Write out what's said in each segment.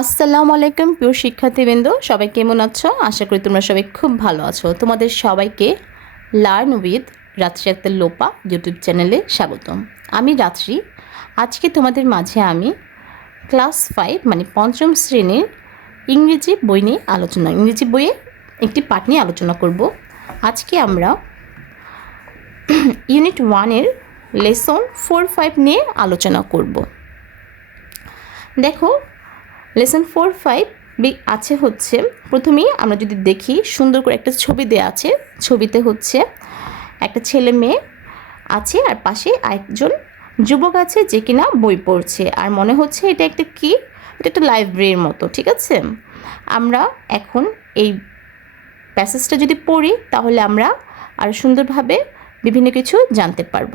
আসসালামু আলাইকুম, প্রিয় শিক্ষার্থীবৃন্দ। সবাই কেমন আছো? আশা করি তোমরা সবাই খুব ভালো আছো। তোমাদের সবাইকে লার্ন উইথ রাত্রি একটা লোপা ইউটিউব চ্যানেলে স্বাগতম। আমি রাত্রি। আজকে তোমাদের মাঝে আমি ক্লাস ফাইভ মানে পঞ্চম শ্রেণির ইংরেজি বই নিয়ে আলোচনা, ইংরেজি বইয়ে একটি পাঠ নিয়ে আলোচনা করব। আজকে আমরা ইউনিট ওয়ানের লেসন ফোর ফাইভ নিয়ে আলোচনা করব। দেখো লেসন ফোর ফাইভ আছে হচ্ছে, প্রথমেই আমরা যদি দেখি সুন্দর করে একটা ছবি দেওয়া আছে, ছবিতে হচ্ছে একটা ছেলে মেয়ে আছে আর পাশে একজন যুবক আছে যে কিনা বই পড়ছে। আর মনে হচ্ছে এটা একটা কি? এটা একটা লাইব্রেরির মতো, ঠিক আছে? আমরা এখন এই প্যাসেজটা যদি পড়ি, তাহলে আমরা আর সুন্দরভাবে বিভিন্ন কিছু জানতে পারব।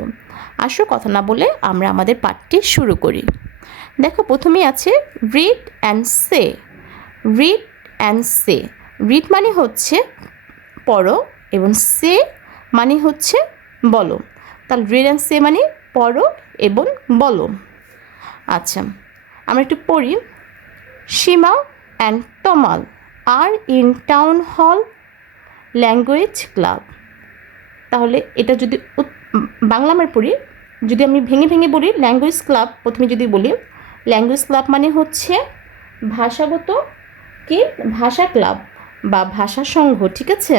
আসো, কথা না বলে আমরা আমাদের পাঠটি শুরু করি। দেখো, প্রথমেই আছে read and say read and say read মানে হচ্ছে পড়ো এবং সে মানে হচ্ছে বলো। তাহলে রিড অ্যান্ড সে মানে পড়ো এবং বলো। আচ্ছা আমরা একটু পড়ি। Seema and Tamal are in town hall language club তাহলে এটা যদি বাংলা আমরা পড়ি, যদি আমি ভেঙে ভেঙে বলি ল্যাঙ্গুয়েজ ক্লাব প্রথমে যদি বলি ল্যাঙ্গুয়েজ ক্লাব মানে হচ্ছে ভাষাগত কি? ভাষা ক্লাব বা ভাষা সংঘ, ঠিক আছে?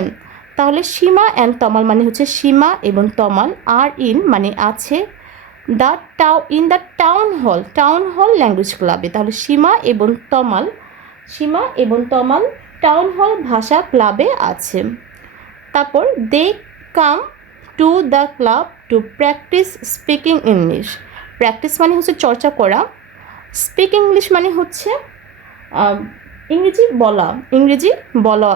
তাহলে সীমা অ্যান্ড তমাল মানে হচ্ছে সীমা এবং তমাল। আর ইন মানে আছে the tow in the town hall town hall language ক্লাবে তাহলে সীমা এবং তমাল, সীমা এবং তমাল টাউন হল ভাষা ক্লাবে আছে। তারপর they come to the club to practice speaking English practice মানে হচ্ছে চর্চা করা। স্পিক ইংলিশ মানে হচ্ছে ইংরেজি বলা ইংরেজি বলা,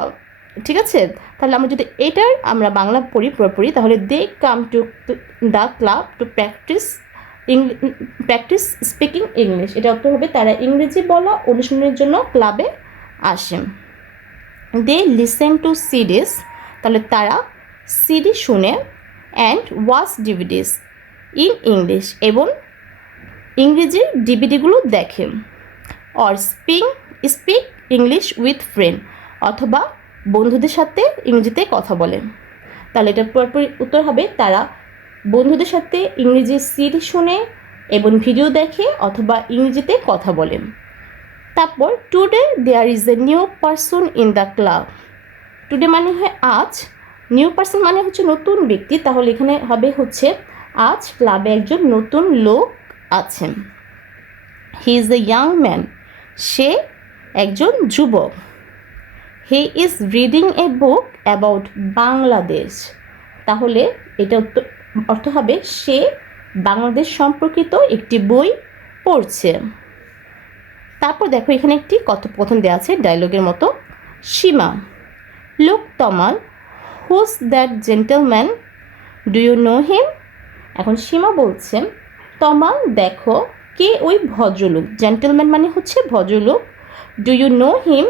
ঠিক আছে? তাহলে আমরা যদি এটার আমরা বাংলা পড়ি পুরোপুরি তাহলে they come to the club to practice practice speaking English এটা অর্থ হবে তারা ইংরেজি বলা অনুশীলনের জন্য ক্লাবে আসে। দে লিসেন টু সিডিস তাহলে তারা সিডি শুনে and watch DVDs in English এবং ইংরেজির ডিভিডিগুলো দেখে। Or speak speak English with friend অথবা বন্ধুদের সাথে ইংরেজিতে কথা বলে। তাহলে এটা পুরোপুরি উত্তর হবে তারা বন্ধুদের সাথে ইংরেজি সিডি শুনে এবং ভিডিও দেখে অথবা ইংরেজিতে কথা বলে। তারপর today there is a new person in the club today মানে হয় আজ। নিউ পারসন মানে হচ্ছে নতুন ব্যক্তি। তাহলে এখানে হবে হচ্ছে আজ ক্লাবে একজন নতুন লোক আছেন। He is a young man সে একজন যুবক। He is reading a book about Bangladesh তাহলে এটা অর্থ হবে সে বাংলাদেশ সম্পর্কিত একটি বই পড়ছে। তারপর দেখো এখানে একটি কথোপকথন দেওয়া আছে ডায়লগের মতো। Seema look Tamal who's that gentleman do you know him এখন সীমা বলছে তমাল, দেখো, কে ওই ভদ্রলোক? জেন্টেলম্যান মানে হচ্ছে ভদ্রলোক। ডু ইউ নো হিম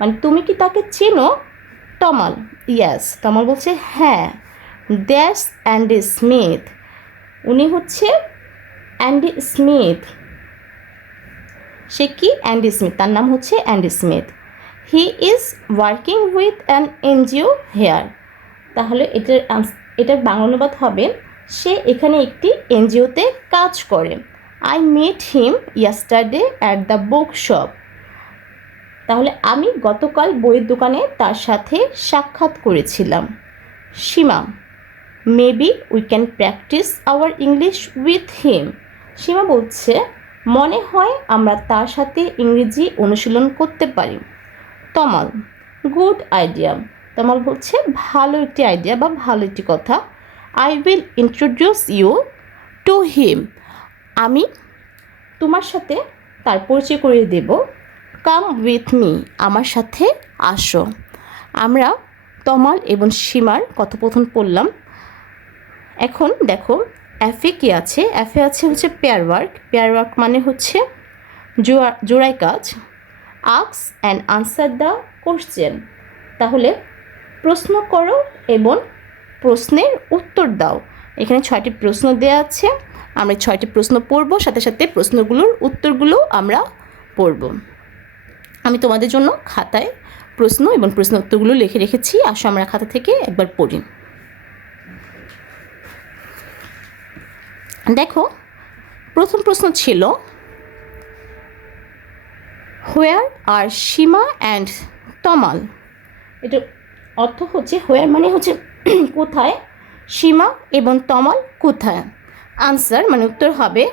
মানে তুমি কি তাকে চেনো? তমাল ইয়াস তমাল বলছে হ্যাঁ। দ্যাস অ্যান্ডি স্মিথ উনি হচ্ছে অ্যান্ডি স্মিথ সে কি? অ্যান্ডি স্মিথ তার নাম হচ্ছে Andy Smith he is working with an NGO here তাহলে এটার এটার বাংলা অনুবাদ সে এখানে একটি এনজিওতে কাজ করে। I met him yesterday at the book shop তাহলে আমি গতকাল বইয়ের দোকানে তার সাথে সাক্ষাৎ করেছিলাম। Seema maybe we can practice our English with him Seema বলছে, মনে হয় আমরা তার সাথে ইংরেজি অনুশীলন করতে পারি। তমাল গুড আইডিয়া তমাল বলছে, ভালো একটি আইডিয়া বা ভালো একটি কথা। I will introduce you to him আমি তোমার সাথে তার পরিচয় করিয়ে দেব। কাম উইথ মি আমার সাথে আসো। আমরা তমাল এবং সীমার কথোপকথন পড়লাম। এখন দেখো অ্যাফে কী আছে? অ্যাফে আছে হচ্ছে পেয়ার ওয়ার্ক পেয়ার ওয়ার্ক মানে হচ্ছে জোড়া জোড়াই কাজ। আক্স অ্যান্ড আনসার দ্য কোশ্চেন তাহলে প্রশ্ন করো এবং প্রশ্নের উত্তর দাও। এখানে ছয়টি প্রশ্ন দেওয়া আছে। আমরা ছয়টি প্রশ্ন পড়ব, সাথে সাথে প্রশ্নগুলোর উত্তরগুলো আমরা পড়ব। আমি তোমাদের জন্য খাতায় প্রশ্ন এবং প্রশ্ন উত্তরগুলো লিখে রেখেছি। আসো আমরা খাতা থেকে একবার পড়ি। দেখো, প্রথম প্রশ্ন ছিল where are Seema and Tamal এটার অর্থ হচ্ছে হোয়ার মানে হচ্ছে কোথায়? সীমা এবং তমাল কোথায়? আনসার মানে উত্তর হবে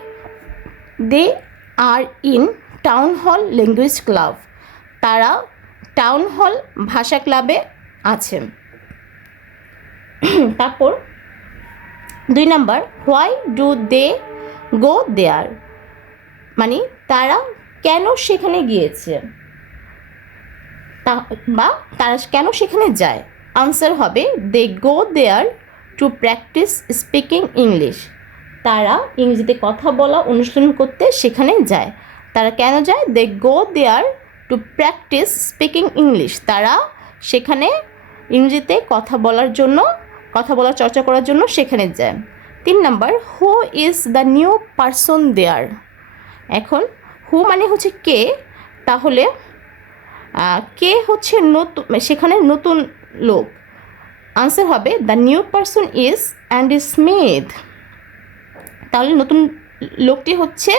they are in town hall language club তারা টাউন হল ভাষা ক্লাবে আছে। তারপর দুই number why do they go there মানে তারা কেন সেখানে গিয়েছে? বা তারা কেন সেখানে যায়? আনসার হবে they go there to practice speaking English তারা ইংরেজিতে কথা বলা, অনুশীলন করতে সেখানে যায়। তারা কেন যায়? They go there to practice speaking English তারা সেখানে ইংরেজিতে কথা বলার জন্য, কথা বলার চর্চা করার জন্য সেখানে যায়। তিন number who is the new person there এখন হু মানে হচ্ছে কে? তাহলে কে হচ্ছে নতুন, সেখানে নতুন লোক। আনসার হবে the new person is Andy Smith তাহলে নতুন লোকটি হচ্ছে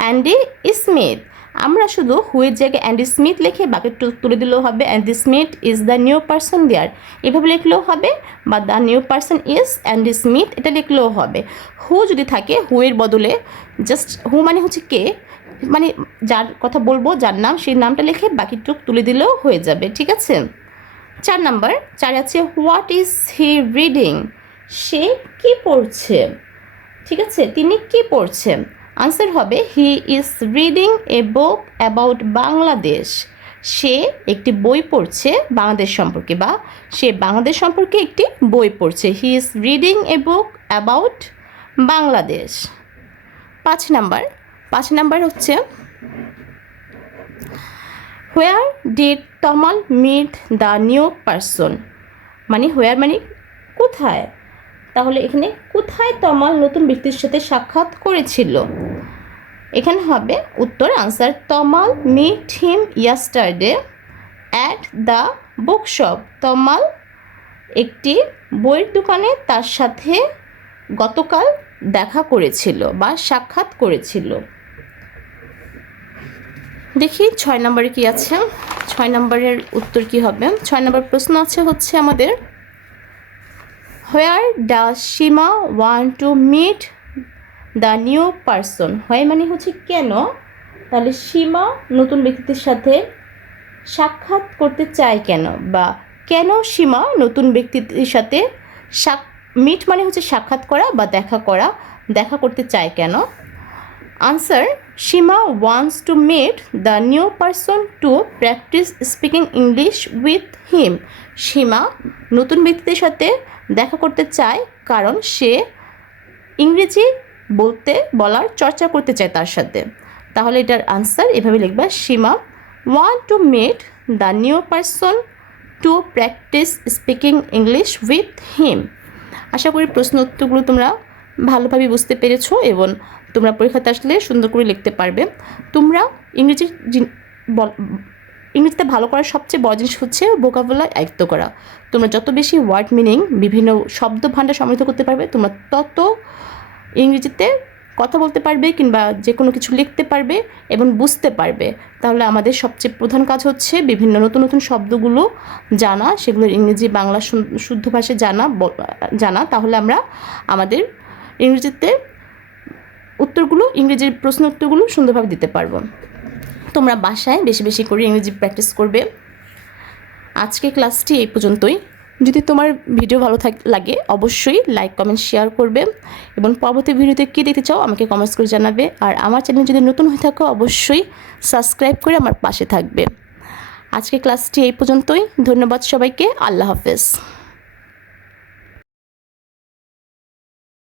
অ্যান্ডি স্মিথ আমরা শুধু হুয়ের জায়গায় অ্যান্ডি স্মিথ লিখে বাকি তুলে দিলেও হবে Andy Smith is the new person there এভাবে লিখলেও হবে বা the new person is Andy Smith এটা লিখলেও হবে। হু যদি থাকে হুয়ের বদলে জাস্ট হু মানে হচ্ছে কে? মানে যার কথা বলব, যার নাম, সেই নামটা লিখে বাকিটুক তুলে দিলেও হয়ে যাবে, ঠিক আছে? চার নাম্বার, চার আছে হোয়াট ইজ হি রিডিং সে কি পড়ছে? ঠিক আছে, তিনি কি পড়ছেন আনসার হবে he is reading a book about Bangladesh সে একটি বই পড়ছে বাংলাদেশ সম্পর্কে বা সে বাংলাদেশ সম্পর্কে একটি বই পড়ছে। He is reading a book about Bangladesh পাঁচ নাম্বার পাঁচ নাম্বার হচ্ছে where did Tamal meet the new person মানে হোয়ার মানে কোথায়? তাহলে এখানে কোথায় তমাল নতুন ব্যক্তির সাথে সাক্ষাৎ করেছিল? এখানে হবে উত্তর answer Tamal meet him yesterday at the bookshop Tamal একটি বইয়ের দোকানে তার সাথে গতকাল দেখা করেছিল বা সাক্ষাৎ করেছিল। দেখি ছয় নম্বরে কি আছে? ছয় নম্বরের উত্তর কি হবে? ছয় নম্বর প্রশ্ন আছে হচ্ছে আমাদের where does Seema want to meet the new person হয় মানে হচ্ছে কেন? তাহলে সীমা নতুন ব্যক্তিদের সাথে সাক্ষাৎ করতে চায় কেন? বা কেন সীমা নতুন ব্যক্তিদের সাথে সাক মিট মানে হচ্ছে সাক্ষাৎ করা বা দেখা করা, দেখা করতে চায় কেন? Answer Seema wants to meet the new person to practice speaking English with him Seema নতুন ব্যক্তিদের সাথে দেখা করতে চায় কারণ সে ইংরেজি বলতে বলার চর্চা করতে চায় তার সাথে। তাহলে এটার আনসার এভাবে লিখবা Seema want to meet the new person to practice speaking English with him আশা করি প্রশ্ন উত্তরগুলো তোমরা ভালোভাবে বুঝতে পেরেছ এবং তোমরা পরীক্ষাতে আসলে সুন্দর করে লিখতে পারবে। তোমরা ইংরেজি ইংরেজিতে ভালো করার সবচেয়ে বড় জিনিস হচ্ছে বোকাবুলা আয়ত্ত করা। তোমরা যত বেশি ওয়ার্ড মিনিং বিভিন্ন শব্দ ভাণ্ডার সমৃদ্ধ করতে পারবে, তোমরা তত ইংরেজিতে কথা বলতে পারবে কিংবা যে কোনো কিছু লিখতে পারবে এবং বুঝতে পারবে। তাহলে আমাদের সবচেয়ে প্রধান কাজ হচ্ছে বিভিন্ন নতুন নতুন শব্দগুলো জানা সেগুলোর ইংরেজি, বাংলা শুদ্ধ ভাষায় জানা জানা। তাহলে আমরা আমাদের ইংরেজিতে উত্তরগুলো, ইংরেজির প্রশ্ন উত্তরগুলো সুন্দরভাবে দিতে পারব। তোমরা বাসায় বেশি বেশি করে ইংরেজি প্র্যাকটিস করবে। আজকে ক্লাসটি এই পর্যন্তই। যদি তোমার ভিডিও ভালো থাক, লাগে, অবশ্যই লাইক কমেন্ট শেয়ার করবে এবং পরবর্তী ভিডিওতে কী দেখতে চাও আমাকে কমেন্টস করে জানাবে। আর আমার চ্যানেল যদি নতুন হয়ে থাকো, অবশ্যই সাবস্ক্রাইব করে আমার পাশে থাকবে। আজকে ক্লাসটি এই পর্যন্তই। ধন্যবাদ সবাইকে। আল্লাহ হাফেজ।